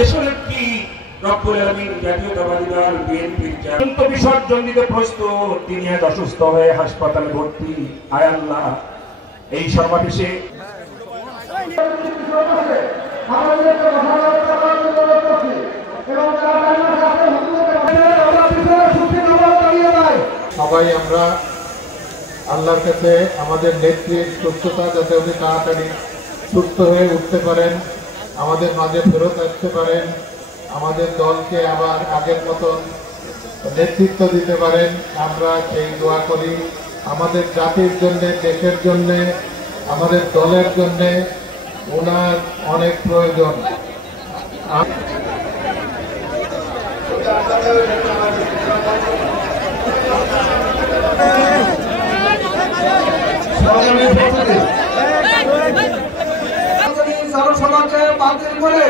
দেশনেত্রী রব্বুল আলামিন জাতীয়তাবাদী দল বিএনপির বিসর্জন দিতে প্রস্তুত। তিনি আজ অসুস্থ হয়ে হাসপাতালে ভর্তি। আয় আল্লাহ, এই সমাবেশে সবাই আমরা আল্লাহর কাছে আমাদের নেত্রীর সুস্থতা, যাতে উনি তাড়াতাড়ি সুস্থ হয়ে উঠতে পারেন, আমাদের মাঝে ফেরত আসতে পারেন, আমাদের দলকে আবার আগের মতন নেতৃত্ব দিতে পারেন, আমরা সেই দোয়া করি। আমাদের জাতির জন্যে, দেশের জন্যে, আমাদের দলের জন্যে ওনার অনেক প্রয়োজন। সমাজে বাতিল করে